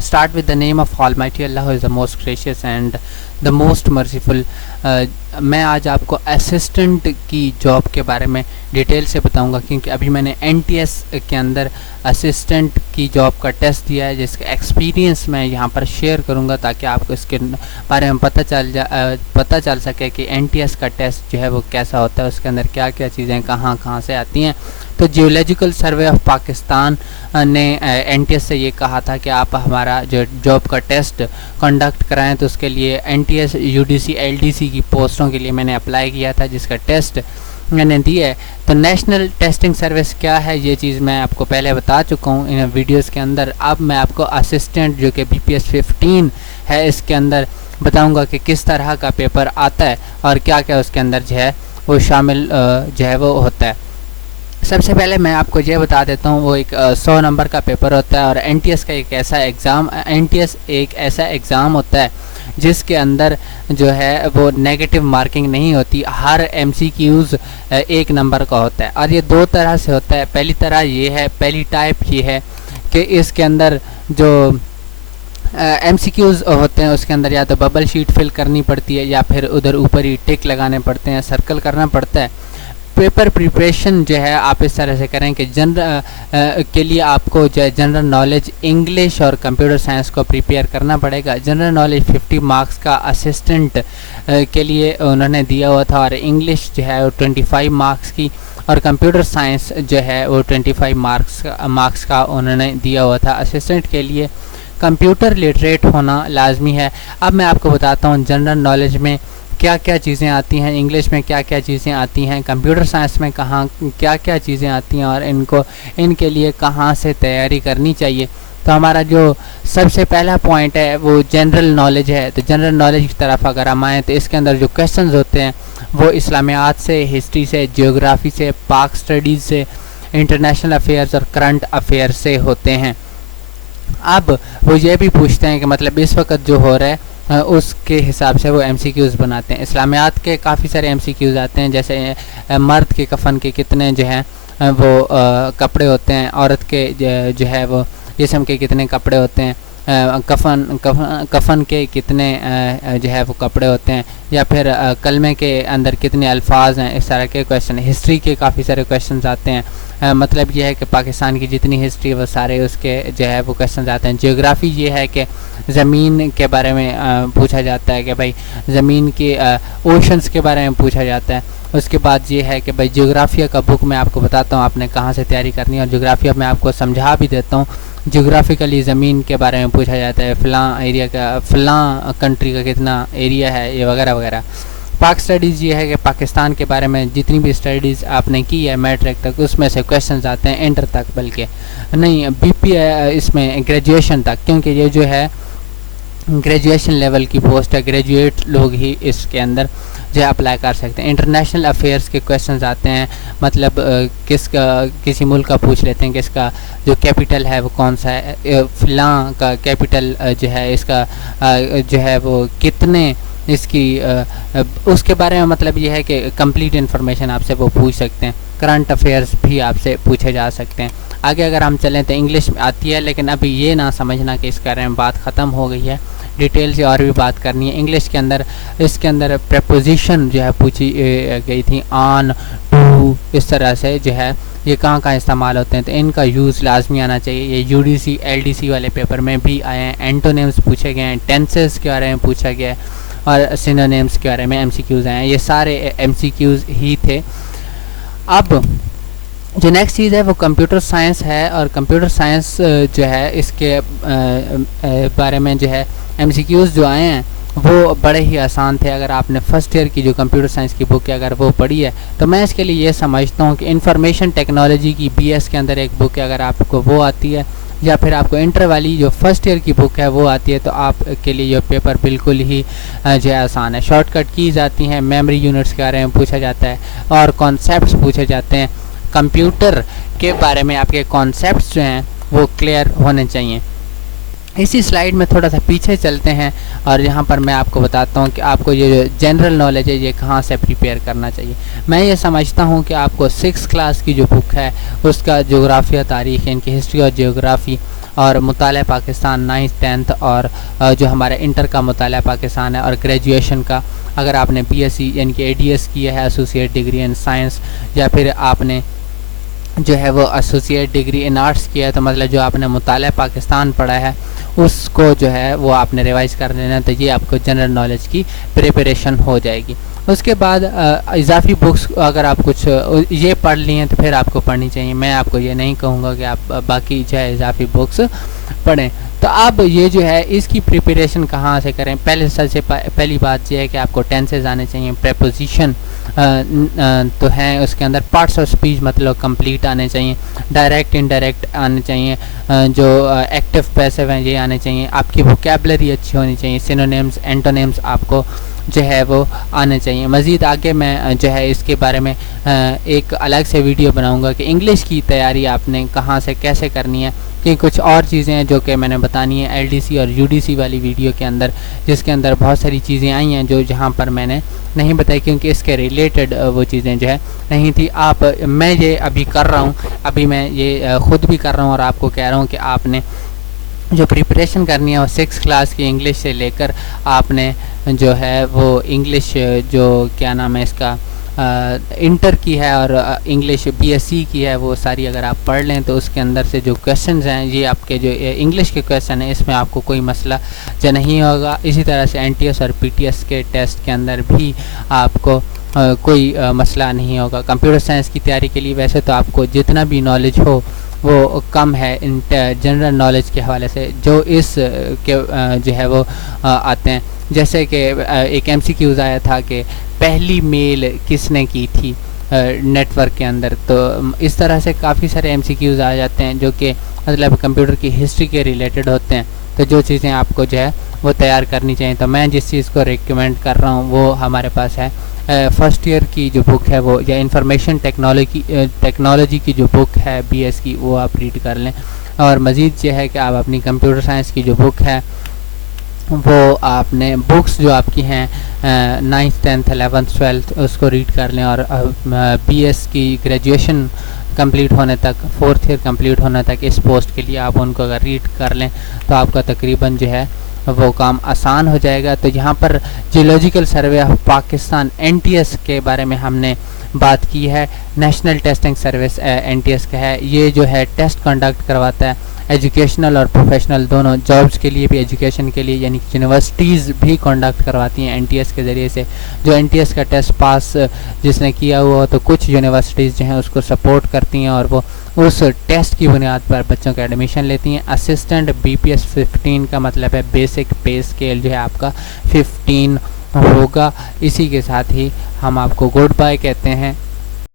Start with the name of Almighty Allah who is the most gracious and the most merciful. میں آج آپ کو assistant کی job کے بارے میں ڈیٹیل سے بتاؤں گا، کیونکہ ابھی میں نے NTS کے اندر اسسٹنٹ کی جاب کا ٹیسٹ دیا ہے، جس کا ایکسپیرینس میں یہاں پر شیئر کروں گا تاکہ آپ کو اس کے بارے میں پتہ چل سکے کہ NTS کا ٹیسٹ جو ہے وہ کیسا ہوتا ہے، اس کے اندر کیا کیا چیزیں کہاں سے آتی ہیں۔ تو جیولوجیکل سروے آف پاکستان نے NTS سے یہ کہا تھا کہ آپ ہمارا جو جاب کا ٹیسٹ کنڈکٹ کرائیں، تو اس کے لیے NTS UDC LDC کی پوسٹوں کے لیے میں نے اپلائی کیا تھا، جس کا ٹیسٹ میں نے دیا ہے۔ تو نیشنل ٹیسٹنگ سروس کیا ہے، یہ چیز میں آپ کو پہلے بتا چکا ہوں ان ویڈیوز کے اندر۔ اب میں آپ کو اسسٹنٹ جو کہ BPS 15 ہے، اس کے اندر بتاؤں گا کہ کس طرح کا پیپر آتا ہے اور کیا کیا اس کے اندر جو ہے وہ شامل جو ہے وہ ہوتا ہے۔ سب سے پہلے میں آپ کو یہ بتا دیتا ہوں، وہ ایک 100 نمبر کا پیپر ہوتا ہے، اور NTS کا ایک ایسا ایگزام ہوتا ہے جس کے اندر جو ہے وہ نیگیٹو مارکنگ نہیں ہوتی، ہر MCQs 1 نمبر کا ہوتا ہے، اور یہ 2 طرح سے ہوتا ہے۔ پہلی ٹائپ یہ ہے کہ اس کے اندر جو MCQs ہوتے ہیں، اس کے اندر یا تو ببل شیٹ فل کرنی پڑتی ہے یا پھر ادھر اوپر ہی ٹک لگانے پڑتے ہیں، سرکل کرنا پڑتا ہے۔ پیپر پریپریشن جو ہے آپ اس طرح سے کریں کہ کے لیے آپ کو جو ہے جنرل نالج انگلش اور کمپیوٹر سائنس کو پریپیئر کرنا پڑے گا۔ جنرل نالج 50 مارکس کا اسسٹنٹ کے لیے انہوں نے دیا ہوا تھا، اور انگلش جو ہے وہ 25 مارکس کی، اور کمپیوٹر سائنس جو ہے وہ 25 مارکس کا انہوں نے دیا ہوا تھا۔ اسسٹنٹ کے لیے کمپیوٹر لٹریٹ ہونا لازمی ہے۔ اب میں آپ کو بتاتا ہوں جنرل نالج میں کیا کیا چیزیں آتی ہیں، انگلش میں کیا کیا چیزیں آتی ہیں، کمپیوٹر سائنس میں کیا کیا چیزیں آتی ہیں، اور ان کے لیے کہاں سے تیاری کرنی چاہیے۔ تو ہمارا جو سب سے پہلا پوائنٹ ہے وہ جنرل نالج ہے۔ تو جنرل نالج کی طرف اگر ہم آئیں تو اس کے اندر جو کویشچنز ہوتے ہیں وہ اسلامیات سے، ہسٹری سے، جیوگرافی سے، پاک اسٹڈیز سے، انٹرنیشنل افیئرز اور کرنٹ افیئر سے ہوتے ہیں۔ اب وہ یہ بھی پوچھتے ہیں کہ مطلب اس وقت جو ہو رہا ہے اس کے حساب سے وہ MCQs بناتے ہیں۔ اسلامیات کے کافی سارے MCQs آتے ہیں، جیسے مرد کے کفن کے کتنے جو ہیں وہ کپڑے ہوتے ہیں، عورت کے جو ہے وہ جسم کے کتنے کپڑے ہوتے ہیں، کفن کے کتنے جو ہے وہ کپڑے ہوتے ہیں، یا پھر کلمے کے اندر کتنے الفاظ ہیں، اس طرح کے کویشچن۔ ہسٹری کے کافی سارے کویشچنز آتے ہیں، مطلب یہ ہے کہ پاکستان کی جتنی ہسٹری وہ سارے اس کے جو ہے وہ کویشچنز آتے ہیں۔ جیوگرافی یہ ہے کہ زمین کے بارے میں پوچھا جاتا ہے کہ بھائی زمین کے اوشنز کے بارے میں پوچھا جاتا ہے۔ اس کے بعد یہ ہے کہ بھائی جغرافیہ کا بک میں آپ کو بتاتا ہوں آپ نے کہاں سے تیاری کرنی ہے، اور جغرافیہ میں آپ کو سمجھا بھی دیتا ہوں۔ جغرافیکلی زمین کے بارے میں پوچھا جاتا ہے، فلاں ایریا کا، فلاں کنٹری کا کتنا ایریا ہے، یہ وغیرہ وغیرہ۔ پاک اسٹڈیز یہ ہے کہ پاکستان کے بارے میں جتنی بھی اسٹڈیز آپ نے کی ہے میٹرک تک، اس میں سے کویشچنز آتے ہیں، انٹر تک بلکہ نہیں، BP اس میں گریجویشن تک، کیونکہ یہ جو ہے گریجویشن لیول کی پوسٹ ہے، گریجویٹ لوگ ہی اس کے اندر جو ہے اپلائی کر سکتے ہیں۔ انٹرنیشنل افیئرس کے کویشچنز آتے ہیں، مطلب کسی ملک کا پوچھ لیتے ہیں کہ اس کا جو کیپٹل ہے وہ کون سا ہے، فلاں کا کیپٹل جو ہے اس کا جو ہے وہ کتنے اس کی اس کے بارے میں، مطلب یہ ہے کہ کمپلیٹ انفارمیشن آپ سے وہ پوچھ سکتے ہیں۔ کرنٹ افیئرس بھی آپ سے پوچھے جا سکتے ہیں۔ آگے اگر ہم چلیں تو انگلش میں آتی ہے، لیکن ابھی یہ نہ سمجھنا کہ اس کے بارے میں بات ختم ہو گئی ہے، ڈیٹیل سے اور بھی بات کرنی ہے۔ انگلش کے اندر اس کے اندر پریپوزیشن جو ہے پوچھی گئی تھی، آن، ٹو، اس طرح سے جو ہے یہ کہاں استعمال ہوتے ہیں، تو ان کا یوز لازمی آنا چاہیے۔ یہ UDC LDC والے پیپر میں بھی آئے ہیں۔ اینٹونیمز پوچھے گئے ہیں، ٹینسز کے بارے میں پوچھا گیا ہے، اور سینونیمز کے بارے میں MCQs آئے ہیں۔ یہ سارے MCQs ہی تھے۔ اب جو نیکسٹ چیز ہے وہ کمپیوٹر سائنس ہے، اور کمپیوٹر سائنس جو ہے اس کے بارے میں جو ہے MCQs جو آئے ہیں وہ بڑے ہی آسان تھے۔ اگر آپ نے فرسٹ ایئر کی جو کمپیوٹر سائنس کی بک ہے اگر وہ پڑھی ہے، تو میں اس کے لیے یہ سمجھتا ہوں کہ انفارمیشن ٹیکنالوجی کی BS کے اندر ایک بک ہے، اگر آپ کو وہ آتی ہے، یا پھر آپ کو انٹر والی جو فرسٹ ایئر کی بک ہے وہ آتی ہے، تو آپ کے لیے یہ پیپر بالکل ہی جو ہے آسان ہے۔ شارٹ کٹ کیز آتی ہیں، میموری یونٹس کے بارے میں پوچھا جاتا ہے، اور کانسیپٹس پوچھے جاتے ہیں۔ کمپیوٹر کے بارے میں آپ کے کانسیپٹس جو ہیں وہ کلیئر ہونے چاہیے۔ اسی سلائیڈ میں تھوڑا سا پیچھے چلتے ہیں، اور یہاں پر میں آپ کو بتاتا ہوں کہ آپ کو یہ جو جنرل نالج ہے یہ کہاں سے پریپیئر کرنا چاہیے۔ میں یہ سمجھتا ہوں کہ آپ کو 6 کلاس کی جو بک ہے اس کا جغرافیہ، تاریخ، ان کی ہسٹری اور جیوگرافی، اور مطالعہ پاکستان 9th 10th اور جو ہمارا انٹر کا مطالعہ پاکستان ہے، اور گریجویشن کا اگر آپ نے بی ایس سی یعنی کہ ADS کیا ہے، ایسوسیٹ ڈگری ان سائنس، یا پھر آپ نے جو ہے وہ ایسوسیٹ ڈگری ان آرٹس کیا ہے، تو مطلب جو آپ نے مطالعہ پاکستان پڑھا ہے اس کو جو ہے وہ آپ نے ریوائز کر لینا، تو یہ آپ کو جنرل نالج کی پریپریشن ہو جائے گی۔ اس کے بعد اضافی بکس اگر آپ کچھ یہ پڑھ لی ہیں تو پھر آپ کو پڑھنی چاہیے، میں آپ کو یہ نہیں کہوں گا کہ آپ باقی جو ہے اضافی بکس پڑھیں۔ تو اب یہ جو ہے اس کی پریپریشن کہاں سے کریں؟ پہلی بات یہ ہے کہ آپ کو ٹینسز آنے چاہیے، پریپوزیشن تو ہیں اس کے اندر، پارٹس آف اسپیچ مطلب کمپلیٹ آنے چاہیے، ڈائریکٹ انڈائریکٹ آنے چاہیے، جو ایکٹیو پیسو ہیں یہ آنے چاہیے، آپ کی ووکیبلری اچھی ہونی چاہیے، سینونیمز اینٹونیمز آپ کو جو ہے وہ آنے چاہیے۔ مزید آگے میں جو ہے اس کے بارے میں ایک الگ سے ویڈیو بناؤں گا کہ انگلش کی تیاری آپ نے کہاں سے کیسے کرنی ہے، کہ کچھ اور چیزیں ہیں جو کہ میں نے بتانی ہے LDC اور UDC والی ویڈیو کے اندر، جس کے اندر بہت ساری چیزیں آئی ہیں جو جہاں پر میں نے نہیں بتائی، کیونکہ اس کے ریلیٹڈ وہ چیزیں جو ہے نہیں تھی۔ میں یہ ابھی کر رہا ہوں، ابھی میں یہ خود بھی کر رہا ہوں اور آپ کو کہہ رہا ہوں کہ آپ نے جو پریپریشن کرنی ہے وہ 6 کلاس کی انگلش سے لے کر آپ نے جو ہے وہ انگلش جو کیا نام ہے اس کا انٹر کی ہے اور انگلش BSc کی ہے، وہ ساری اگر آپ پڑھ لیں تو اس کے اندر سے جو کویشچنز ہیں یہ آپ کے جو انگلش کے کویشچن ہیں اس میں آپ کو کوئی مسئلہ جو نہیں ہوگا۔ اسی طرح سے NTS اور PTS کے ٹیسٹ کے اندر بھی آپ کو کوئی مسئلہ نہیں ہوگا۔ کمپیوٹر سائنس کی تیاری کے لیے ویسے تو آپ کو جتنا بھی نالج ہو وہ کم ہے ان جنرل نالج کے حوالے سے جو اس کے جو ہے وہ آتے ہیں، جیسے کہ ایک MCQs آیا تھا کہ پہلی میل کس نے کی تھی نیٹ ورک کے اندر، تو اس طرح سے کافی سارے MCQs آ جاتے ہیں جو کہ مطلب کمپیوٹر کی ہسٹری کے ریلیٹڈ ہوتے ہیں، تو جو چیزیں آپ کو جو ہے وہ تیار کرنی چاہیے۔ تو میں جس چیز کو ریکمینڈ کر رہا ہوں وہ ہمارے پاس ہے فرسٹ ایئر کی جو بک ہے وہ، یا انفارمیشن ٹیکنالوجی کی جو بک ہے BS کی، وہ آپ ریڈ کر لیں۔ اور مزید یہ ہے کہ آپ اپنی کمپیوٹر سائنس کی جو بک ہے وہ آپ نے بکس جو آپ کی ہیں 9th 10th 11th 12th اس کو ریڈ کر لیں، اور BS کی گریجویشن کمپلیٹ ہونے تک، 4th ایئر کمپلیٹ ہونے تک اس پوسٹ کے لیے آپ ان کو اگر ریڈ کر لیں تو آپ کا تقریباً جو ہے وہ کام آسان ہو جائے گا۔ تو یہاں پر geological survey of Pakistan NTS کے بارے میں ہم نے بات کی ہے، نیشنل ٹیسٹنگ سروس NTS کا ہے، یہ جو ہے ٹیسٹ کنڈکٹ کرواتا ہے ایجوکیشنل اور پروفیشنل دونوں، جابس کے لیے بھی ایجوکیشن کے لیے، یعنی یونیورسٹیز بھی کنڈکٹ کرواتی ہیں NTS کے ذریعے سے۔ جو NTS کا ٹیسٹ پاس جس نے کیا ہوا تو کچھ یونیورسٹیز جو ہیں اس کو سپورٹ کرتی ہیں اور وہ اس ٹیسٹ کی بنیاد پر بچوں کا ایڈمیشن لیتی ہیں۔ اسسٹنٹ BPS 15 کا مطلب ہے بیسک پے اسکیل جو ہے آپ کا 15 ہوگا۔ اسی کے ساتھ ہی ہم آپ کو گڈ بائے کہتے ہیں۔